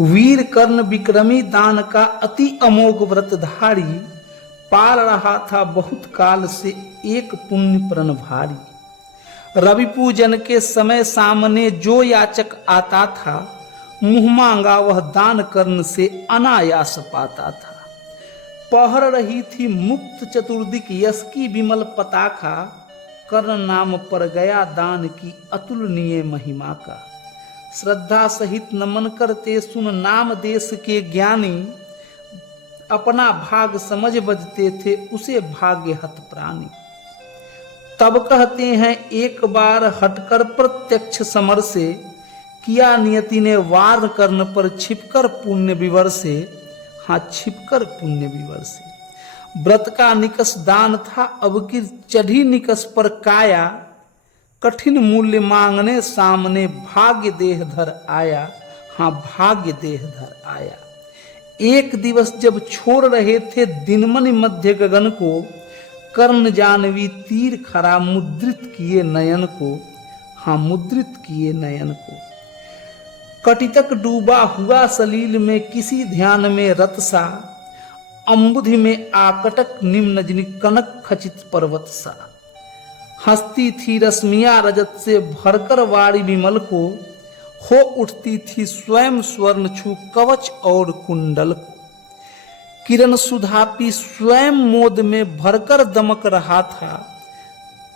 वीर कर्ण विक्रमी दान का अति अमोघ व्रतधारी, पाल रहा था बहुत काल से एक पुण्य प्रण भारी। रवि पूजन के समय सामने जो याचक आता था, मुंह मांगा वह दान कर्ण से अनायास पाता था। पहर रही थी मुक्त चतुर्दिक यश की विमल पताका, कर्ण नाम पर गया दान की अतुलनीय महिमा का। श्रद्धा सहित नमन करते सुन नाम देश के ज्ञानी, अपना भाग समझ बजते थे उसे भाग्य हत प्राणी। तब कहते हैं एक बार हटकर प्रत्यक्ष समर से, किया नियति ने वार कर्ण पर छिपकर पुण्य विवर से। हाँ, छिपकर पुण्य विवर से। व्रत का निकस दान था अब की चढ़ी निकस पर काया, कठिन मूल्य मांगने सामने भाग्य देह धर आया। हाँ, भाग्य देह धर आया। एक दिवस जब छोड़ रहे थे दिनमणि मध्य गगन को, कर्ण जानवी तीर खरा मुद्रित किए नयन को। हाँ, मुद्रित किए नयन को। कटितक डूबा हुआ सलील में किसी ध्यान में रत सा, अम्बुधि में आकटक निम्न जिन कनक खचित पर्वत सा। हंसती थी रश्मियां रजत से भरकर वारी विमल को, हो उठती थी स्वयं स्वर्ण छू कवच और कुंडल को। किरण सुधापी स्वयं मोद में भरकर दमक रहा था,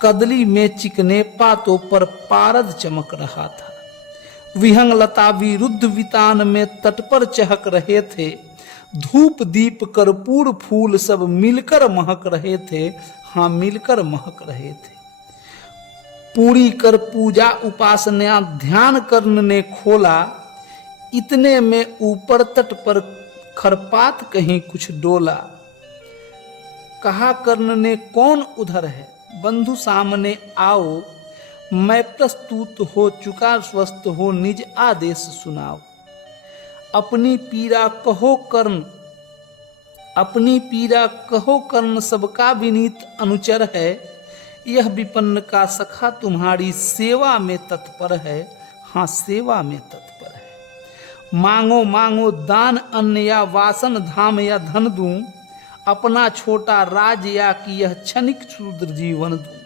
कदली में चिकने पातों पर पारद चमक रहा था। विहंग लता विरुद्ध वितान में तट पर चहक रहे थे, धूप दीप कर्पूर फूल सब मिलकर महक रहे थे। हाँ, मिलकर महक रहे थे। पूरी कर पूजा उपासना ध्यान कर्ण ने खोला, इतने में ऊपर तट पर खरपात कहीं कुछ डोला। कहा कर्ण ने कौन उधर है, बंधु सामने आओ, मैं प्रस्तुत हो चुका स्वस्थ हो निज आदेश सुनाओ। अपनी पीड़ा कहो कर्ण, अपनी पीड़ा कहो कर्ण सबका विनीत अनुचर है, यह विपन्न का सखा तुम्हारी सेवा में तत्पर है। हाँ, सेवा में तत्पर है। मांगो मांगो दान अन्न या वासन धाम या धन दूं, अपना छोटा राज या कि यह क्षणिक क्षुद्र जीवन दूं।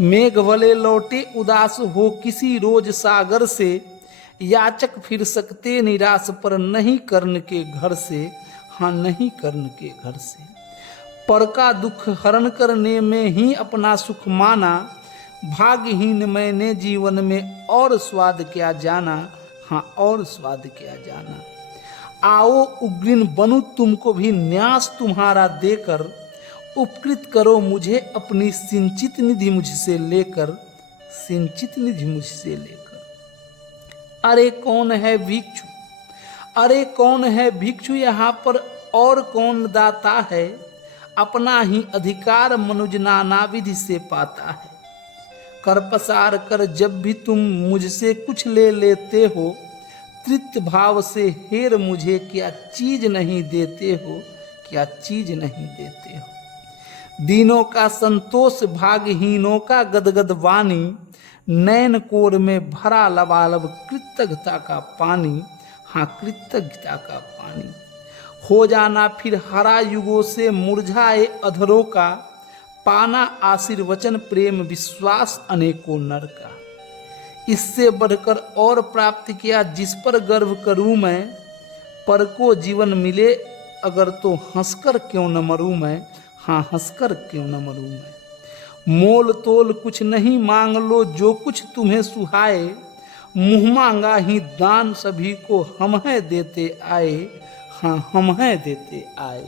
मेघ भले लौटे उदास हो किसी रोज सागर से, याचक फिर सकते निराश पर नहीं कर्ण के घर से। हाँ, नहीं कर्ण के घर से। पर का दुख हरण करने में ही अपना सुख माना, भाग्यहीन मैंने जीवन में और स्वाद क्या जाना। हाँ, और स्वाद क्या जाना। आओ उग्रीन बनूं तुमको भी न्यास तुम्हारा देकर, उपकृत करो मुझे अपनी सिंचित निधि मुझसे लेकर, सिंचित निधि मुझसे लेकर। अरे कौन है भिक्षु, अरे कौन है भिक्षु यहाँ पर, और कौन दाता है, अपना ही अधिकार मनुज नाना विधि से पाता है। कर पसार कर जब भी तुम मुझसे कुछ ले लेते हो, तृप्त भाव से हेर मुझे क्या चीज नहीं देते हो, क्या चीज नहीं देते हो। दीनों का संतोष भागहीनों का गदगद वाणी, नैन कोर में भरा लबालब कृतज्ञता का पानी। हाँ, कृतज्ञता का पानी। हो जाना फिर हरा युगों से मुरझाए अधरों का, पाना आशीर्वचन प्रेम विश्वास अनेकों नर का। इससे बढ़कर और प्राप्त किया जिस पर गर्व करूं मैं, पर को जीवन मिले अगर तो हंसकर क्यों न मरूं मैं। हाँ, हंसकर क्यों न मरूं मैं। मोल तोल कुछ नहीं मांग लो जो कुछ तुम्हें सुहाए, मुंह मांगा ही दान सभी को हम हैं देते आए। हाँ, हम हैं देते आए।